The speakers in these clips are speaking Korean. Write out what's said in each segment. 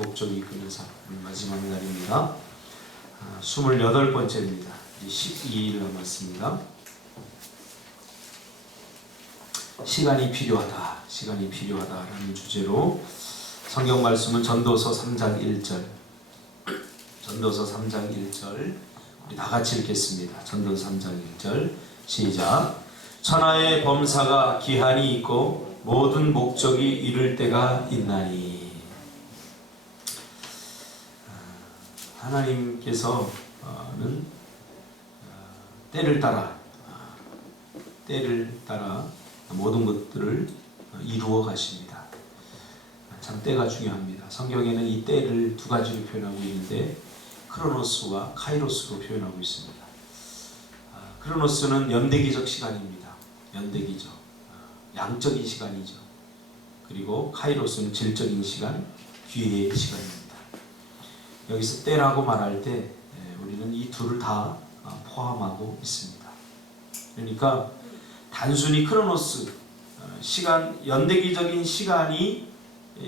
목적이 이끄면서 마지막 날입니다. 28번째입니다. 12일 남았습니다. 시간이 필요하다라는 주제로 성경 말씀은 전도서 3장 1절 우리 다 같이 읽겠습니다. 전도서 3장 1절 시작. 천하의 범사가 기한이 있고 모든 목적이 이를 때가 있나니. 하나님께서는 때를 따라 모든 것들을 이루어 가십니다. 참 때가 중요합니다. 성경에는 이 때를 두 가지로 표현하고 있는데 크로노스와 카이로스로 표현하고 있습니다. 크로노스는 연대기적 시간입니다. 연대기적, 양적인 시간이죠. 그리고 카이로스는 질적인 시간, 기회의 시간입니다. 여기서 때라고 말할 때 우리는 이 둘을 다 포함하고 있습니다. 그러니까 단순히 크로노스, 시간, 연대기적인 시간이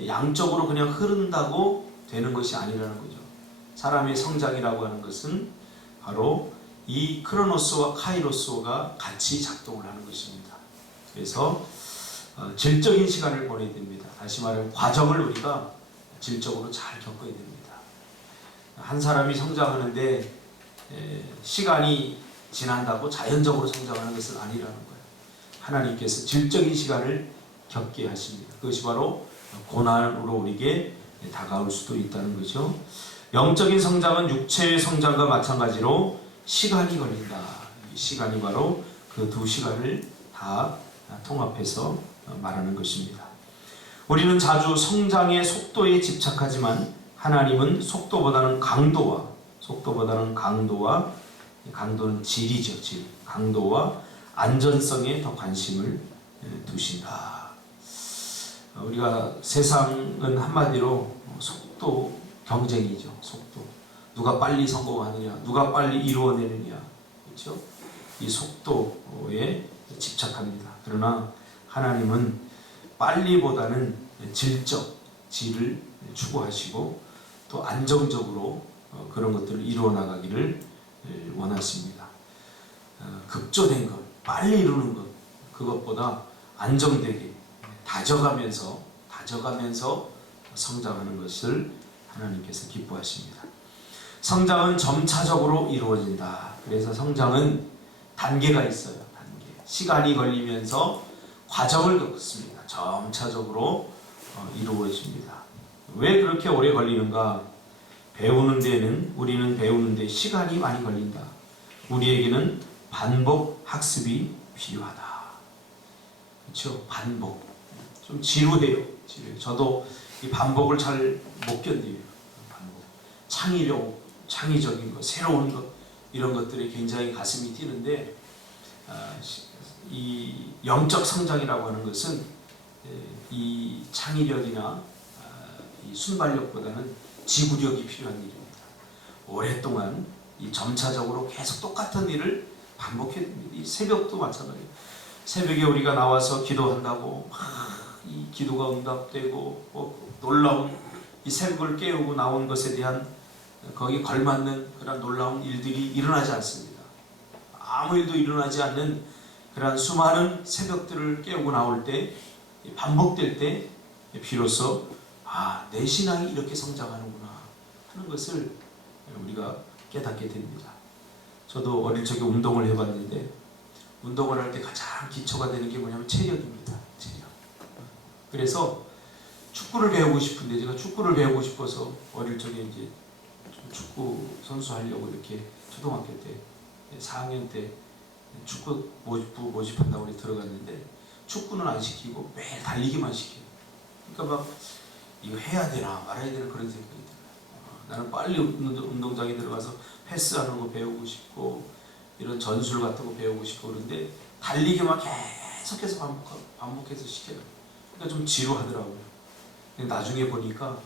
양적으로 그냥 흐른다고 되는 것이 아니라는 거죠. 사람의 성장이라고 하는 것은 바로 이 크로노스와 카이로스가 같이 작동을 하는 것입니다. 그래서 질적인 시간을 보내야 됩니다. 다시 말하면 과정을 우리가 질적으로 잘 겪어야 됩니다. 한 사람이 성장하는데 시간이 지난다고 자연적으로 성장하는 것은 아니라는 거예요. 하나님께서 질적인 시간을 겪게 하십니다. 그것이 바로 고난으로 우리에게 다가올 수도 있다는 거죠. 영적인 성장은 육체의 성장과 마찬가지로 시간이 걸린다. 시간이 바로 그 두 시간을 다 통합해서 말하는 것입니다. 우리는 자주 성장의 속도에 집착하지만 하나님은 속도보다는 강도는 질이죠. 질. 강도와 안전성에 더 관심을 두신다. 우리가 세상은 한마디로 속도 경쟁이죠. 속도. 누가 빨리 성공하느냐, 누가 빨리 이루어내느냐, 그렇죠? 이 속도에 집착합니다. 그러나 하나님은 빨리보다는 질을 추구하시고 또 안정적으로 그런 것들을 이루어 나가기를 원하십니다. 급조된 것, 빨리 이루는 것, 그것보다 안정되게 다져가면서 성장하는 것을 하나님께서 기뻐하십니다. 성장은 점차적으로 이루어진다. 그래서 성장은 단계가 있어요. 단계. 시간이 걸리면서 과정을 겪습니다. 점차적으로 이루어집니다. 왜 그렇게 오래 걸리는가? 우리는 배우는데 시간이 많이 걸린다. 우리에게는 반복 학습이 필요하다. 그렇죠? 반복. 좀 지루해요. 저도 이 반복을 잘 못 견뎌요. 반복. 창의적인 것, 새로운 것, 이런 것들에 굉장히 가슴이 뛰는데, 이 영적 성장이라고 하는 것은 이 창의력이나 이 순발력보다는 지구력이 필요한 일입니다. 오랫동안 이 점차적으로 계속 똑같은 일을 반복해야 됩니다. 이 새벽도 마찬가지예요. 새벽에 우리가 나와서 기도한다고 이 기도가 응답되고 놀라운 이 새벽을 깨우고 나온 것에 대한 거기에 걸맞는 그런 놀라운 일들이 일어나지 않습니다. 아무 일도 일어나지 않는 그런 수많은 새벽들을 깨우고 나올 때, 반복될 때 비로소 내 신앙이 이렇게 성장하는구나 하는 것을 우리가 깨닫게 됩니다. 저도 어릴 적에 운동을 해봤는데 운동을 할 때 가장 기초가 되는 게 뭐냐면 체력입니다. 체력. 그래서 축구를 배우고 싶은데 제가 축구를 배우고 싶어서 어릴 적에 이제 축구 선수 하려고 이렇게 초등학교 때 4학년 때 축구 모집한다고 들어갔는데 축구는 안 시키고 매일 달리기만 시켜요. 그러니까 막 이거 해야 되나 말아야 되나 그런 생각이 들어요. 나는 빨리 운동장에 들어가서 패스하는 거 배우고 싶고 이런 전술 같은 거 배우고 싶고 그런데 달리기만 계속해서 반복해서 시켜요. 그러니까 좀 지루하더라고요. 나중에 보니까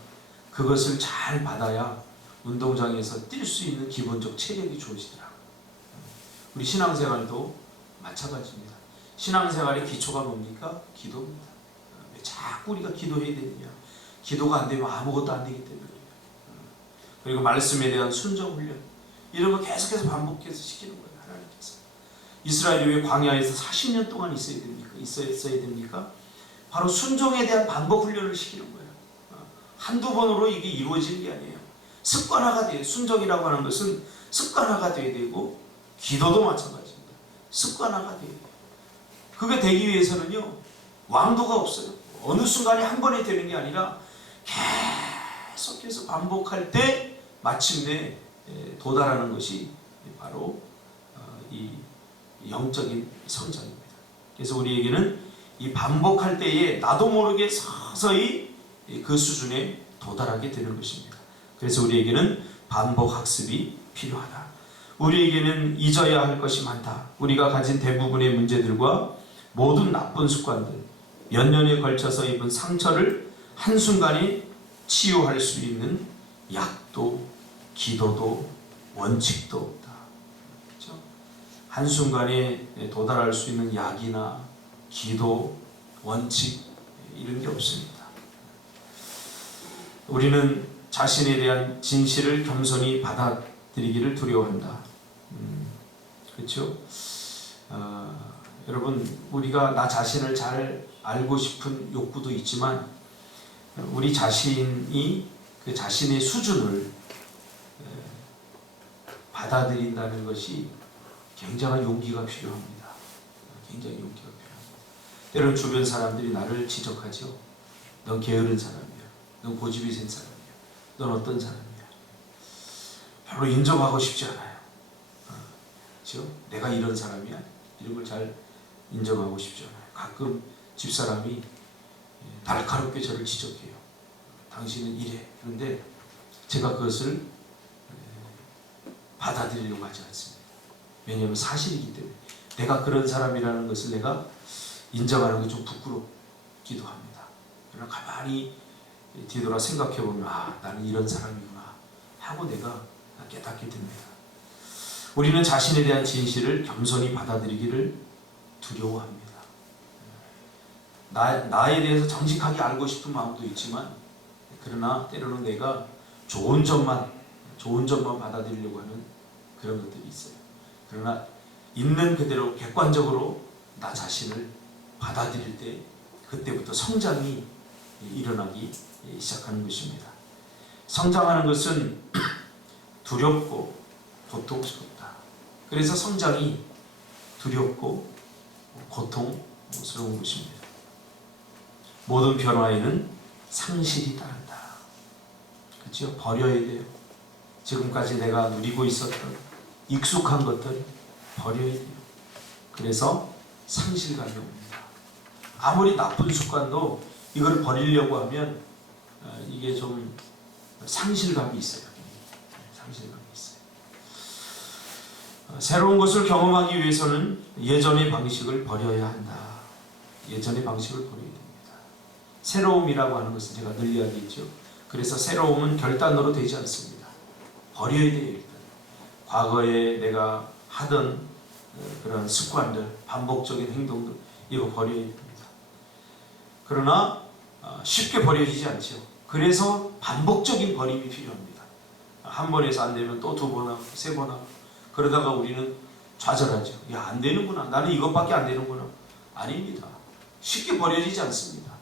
그것을 잘 받아야 운동장에서 뛸 수 있는 기본적 체력이 좋아지더라고요. 우리 신앙생활도 마찬가지입니다. 신앙생활의 기초가 뭡니까? 기도입니다. 왜 자꾸 우리가 기도해야 되느냐? 기도가 안 되면 아무것도 안 되기 때문에 그리고 말씀에 대한 순종 훈련, 이런 거 계속해서 반복해서 시키는 거예요. 하나님께서. 이스라엘이 왜 광야에서 40년 동안 있었어야 됩니까? 바로 순종에 대한 반복 훈련을 시키는 거예요. 한두 번으로 이게 이루어지는 게 아니에요. 습관화가 돼요. 순종이라고 하는 것은 습관화가 돼야 되고, 기도도 마찬가지입니다. 습관화가 돼야 돼요. 그게 되기 위해서는요, 왕도가 없어요. 어느 순간에 한 번에 되는 게 아니라 계속해서 반복할 때 마침내 도달하는 것이 바로 이 영적인 성장입니다. 그래서 우리에게는 이 반복할 때에 나도 모르게 서서히 그 수준에 도달하게 되는 것입니다. 그래서 우리에게는 반복 학습이 필요하다. 우리에게는 잊어야 할 것이 많다. 우리가 가진 대부분의 문제들과 모든 나쁜 습관들, 몇 년에 걸쳐서 입은 상처를 한순간에 치유할 수 있는 약도, 기도도, 원칙도 없다. 그렇죠? 한순간에 도달할 수 있는 약이나 기도, 원칙, 이런 게 없습니다. 우리는 자신에 대한 진실을 겸손히 받아들이기를 두려워한다. 그렇죠? 여러분, 우리가 나 자신을 잘 알고 싶은 욕구도 있지만, 우리 자신이 그 자신의 수준을 받아들인다는 것이 굉장한 용기가 필요합니다. 굉장히 용기가 필요합니다. 때로는 주변 사람들이 나를 지적하죠. 넌 게으른 사람이야. 넌 고집이 센 사람이야. 넌 어떤 사람이야. 별로 인정하고 싶지 않아요. 그렇죠? 내가 이런 사람이야. 이런 걸 잘 인정하고 싶지 않아요. 가끔 집사람이 날카롭게 저를 지적해요. 당신은 이래. 그런데 제가 그것을 받아들이려고 하지 않습니다. 왜냐하면 사실이기 때문에. 내가 그런 사람이라는 것을 내가 인정하는 게 좀 부끄럽기도 합니다. 그러나 가만히 뒤돌아 생각해보면, 아, 나는 이런 사람이구나 하고 내가 깨닫게 됩니다. 우리는 자신에 대한 진실을 겸손히 받아들이기를 두려워합니다. 나에 대해서 정직하게 알고 싶은 마음도 있지만, 그러나 때로는 내가 좋은 점만 받아들이려고 하는 그런 것들이 있어요. 그러나 있는 그대로 객관적으로 나 자신을 받아들일 때, 그때부터 성장이 일어나기 시작하는 것입니다. 성장하는 것은 두렵고 고통스럽다. 그래서 성장이 두렵고 고통스러운 것입니다. 모든 변화에는 상실이 따른다. 그렇죠? 버려야 돼요. 지금까지 내가 누리고 있었던 익숙한 것들 버려야 돼요. 그래서 상실감이 옵니다. 아무리 나쁜 습관도 이걸 버리려고 하면 이게 좀 상실감이 있어요. 상실감이 있어요. 새로운 것을 경험하기 위해서는 예전의 방식을 버려야 한다. 예전의 방식을 버려야 됩니다. 새로움이라고 하는 것은 제가 늘 이야기했죠. 그래서 새로움은 결단으로 되지 않습니다. 버려야 돼요. 일단 과거에 내가 하던 그런 습관들, 반복적인 행동들, 이거 버려야 됩니다. 그러나 쉽게 버려지지 않죠. 그래서 반복적인 버림이 필요합니다. 한 번 해서 안 되면 또 두 번 하고 세 번 하고, 그러다가 우리는 좌절하죠. 야, 안 되는구나. 나는 이것밖에 안 되는구나. 아닙니다. 쉽게 버려지지 않습니다.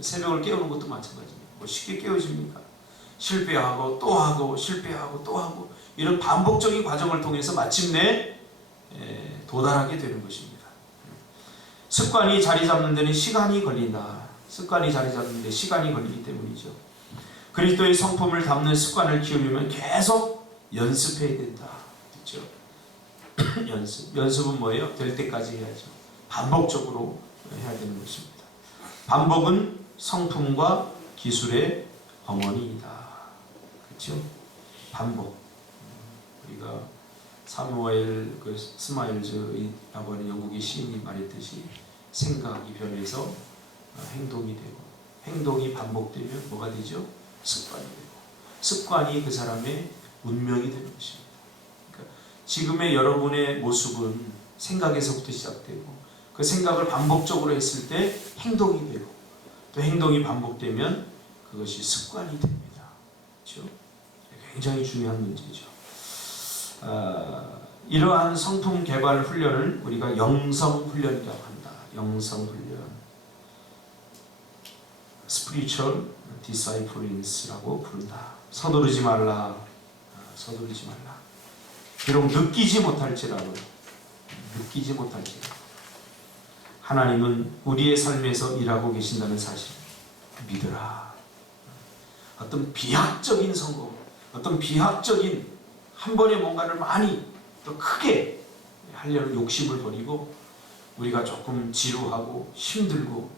새벽을 깨우는 것도 마찬가지입니다. 뭐 쉽게 깨워집니까? 실패하고 또 하고 실패하고 또 하고, 이런 반복적인 과정을 통해서 마침내 도달하게 되는 것입니다. 습관이 자리 잡는 데는 시간이 걸린다. 습관이 자리 잡는 데 시간이 걸리기 때문이죠. 그리스도의 성품을 담는 습관을 키우려면 계속 연습해야 된다. 그렇죠? 연습은 뭐예요? 될 때까지 해야죠. 반복적으로 해야 되는 것입니다. 반복은 성품과 기술의 어머니이다. 그렇죠? 반복. 우리가 사무엘 스마일즈라고 하는 영국의 시인이 말했듯이, 생각이 변해서 행동이 되고, 행동이 반복되면 뭐가 되죠? 습관이 되고, 습관이 그 사람의 운명이 되는 것입니다. 그러니까 지금의 여러분의 모습은 생각에서부터 시작되고, 그 생각을 반복적으로 했을 때 행동이 되고, 또 행동이 반복되면 그것이 습관이 됩니다. 그렇죠? 굉장히 중요한 문제죠. 이러한 성품 개발 훈련을 우리가 영성 훈련이라고 한다. 영성 훈련, spiritual disciplines라고 부른다. 서두르지 말라. 서두르지 말라. 비록 느끼지 못할지라도 하나님은 우리의 삶에서 일하고 계신다는 사실 믿으라. 어떤 비약적인 성공, 어떤 비약적인 한 번에 뭔가를 많이 더 크게 하려는 욕심을 버리고 우리가 조금 지루하고 힘들고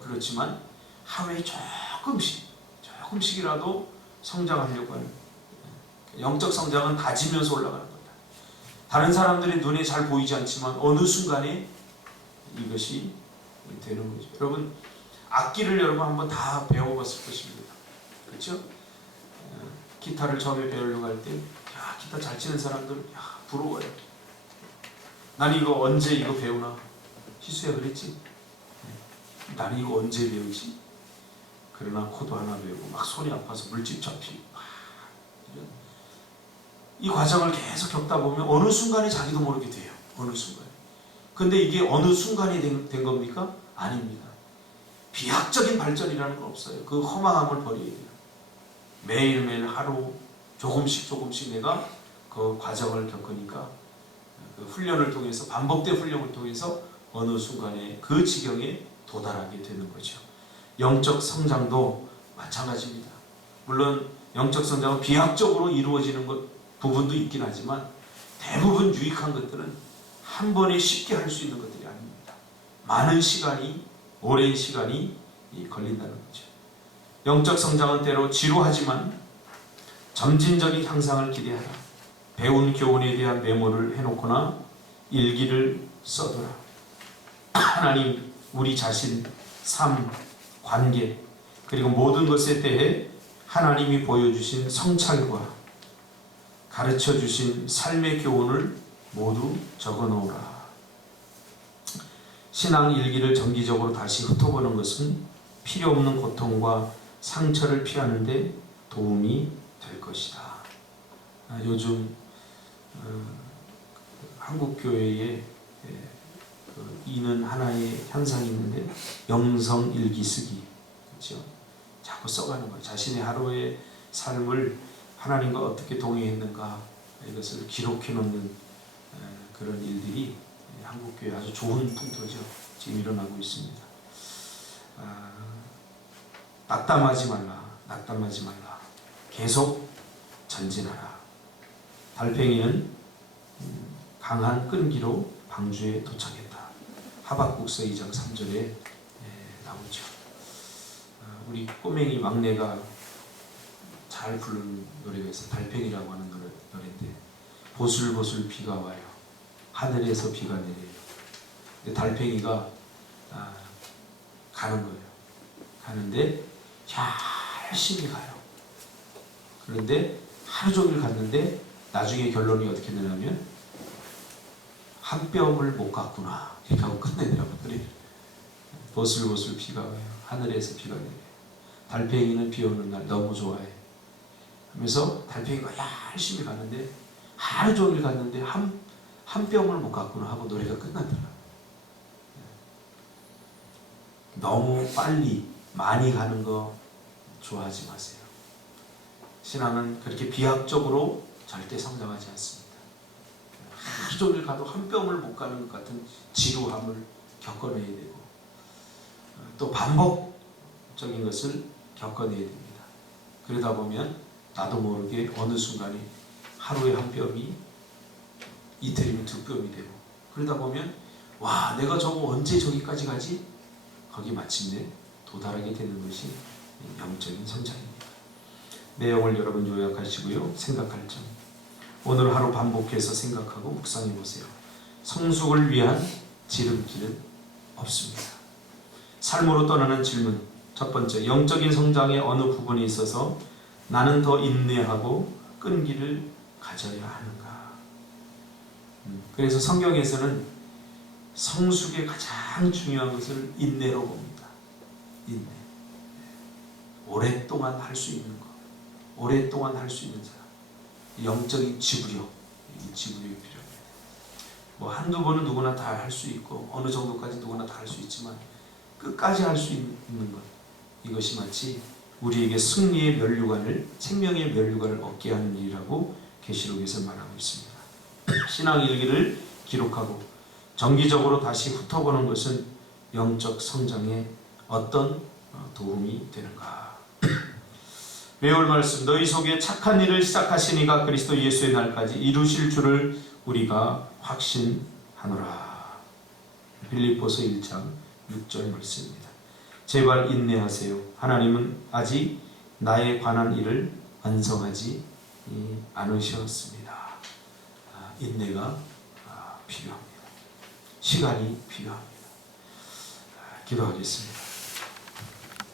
그렇지만 하루에 조금씩이라도 성장하려고 하는, 영적 성장은 다지면서 올라가는 겁니다. 다른 사람들의 눈에 잘 보이지 않지만 어느 순간에 이것이 되는 거죠. 여러분, 악기를 여러분 한번 다 배워봤을 것입니다. 그렇죠? 기타를 처음에 배우려고 할 때, 야, 기타 잘 치는 사람들, 야, 부러워요. 난 이거 언제 이거 배우나? 희수야 그랬지? 나는 이거 언제 배우지? 그러나 코도 하나 배우고 막 손이 아파서 물집 잡히고 이런 이 과정을 계속 겪다 보면 어느 순간에 자기도 모르게 돼요. 어느 순간에. 근데 이게 어느 순간이 된 겁니까? 아닙니다. 비약적인 발전이라는 건 없어요. 그 허망함을 버려야 돼요. 매일매일 하루 조금씩 내가 그 과정을 겪으니까 그 훈련을 통해서, 반복된 훈련을 통해서 어느 순간에 그 지경에 도달하게 되는 거죠. 영적 성장도 마찬가지입니다. 물론 영적 성장은 비약적으로 이루어지는 부분도 있긴 하지만 대부분 유익한 것들은 한 번에 쉽게 할 수 있는 것들이 아닙니다. 많은 시간이, 오랜 시간이 걸린다는 거죠. 영적 성장은 때로 지루하지만 점진적인 향상을 기대하라. 배운 교훈에 대한 메모를 해놓거나 일기를 써두라. 하나님, 우리 자신, 삶, 관계, 그리고 모든 것에 대해 하나님이 보여주신 성찰과 가르쳐주신 삶의 교훈을 모두 적어놓으라. 신앙 일기를 정기적으로 다시 훑어보는 것은 필요없는 고통과 상처를 피하는 데 도움이 될 것이다. 요즘 한국교회에 이는 하나의 현상이 있는데, 영성 일기 쓰기, 그렇죠? 자꾸 써가는 거예요. 자신의 하루의 삶을 하나님과 어떻게 동행했는가, 이것을 기록해 놓는 그런 일들이 한국교회 아주 좋은 풍토죠. 지금 일어나고 있습니다. 낙담하지 말라. 계속 전진하라. 달팽이는 강한 끈기로 방주에 도착했다. 하박국서 2장 3절에 나오죠. 우리 꼬맹이 막내가 잘 부르는 노래가 있어요. 달팽이라고 하는 노래인데, 보슬보슬 비가 와요. 하늘에서 비가 내려요. 근데 달팽이가 가는 거예요. 가는데 열심히 가요. 그런데 하루 종일 갔는데 나중에 결론이 어떻게 되냐면 한 뼘을 못 갔구나 이렇게 하고 끝내더라고요. 보슬보슬 비가 와요. 하늘에서 비가 내려요. 달팽이는 비 오는 날 너무 좋아해. 하면서 달팽이가 열심히 가는데 하루 종일 갔는데 한 뼘을 못 갔구나 하고 노래가 끝나더라고요. 너무 빨리 많이 가는 거 좋아하지 마세요. 신앙은 그렇게 비약적으로 절대 성장하지 않습니다. 하루 종일 가도 한 뼘을 못 가는 것 같은 지루함을 겪어내야 되고, 또 반복적인 것을 겪어내야 됩니다. 그러다 보면 나도 모르게 어느 순간에 하루에 한 뼘이 이틀이면 두 뼘이 되고, 그러다 보면 와, 내가 저거 언제 저기까지 가지? 거기 마침내 도달하게 되는 것이 영적인 성장입니다. 내용을 여러분 요약하시고요. 생각할 점. 오늘 하루 반복해서 생각하고 묵상해 보세요. 성숙을 위한 지름길은 없습니다. 삶으로 떠나는 질문. 첫 번째, 영적인 성장의 어느 부분에 있어서 나는 더 인내하고 끈기를 가져야 하는가? 그래서 성경에서는 성숙의 가장 중요한 것을 인내로 봅니다. 인내. 오랫동안 할 수 있는 것. 오랫동안 할 수 있는 사람. 영적인 지구력, 이 지구력이 필요합니다. 뭐 한두 번은 누구나 다 할 수 있고 어느 정도까지 누구나 다 할 수 있지만 끝까지 할 수 있는 것, 이것이 마치 우리에게 승리의 면류관을, 생명의 면류관을 얻게 하는 일이라고 계시록에서 말하고 있습니다. 신앙 일기를 기록하고 정기적으로 다시 훑어보는 것은 영적 성장에 어떤 도움이 되는가? 외울 말씀, 너희 속에 착한 일을 시작하시니가 그리스도 예수의 날까지 이루실 줄을 우리가 확신하노라. 빌립보서 1장 6절 말씀입니다. 제발 인내하세요. 하나님은 아직 나에 관한 일을 완성하지 않으셨습니다. 인내가 필요합니다. 시간이 필요합니다. 기도하겠습니다.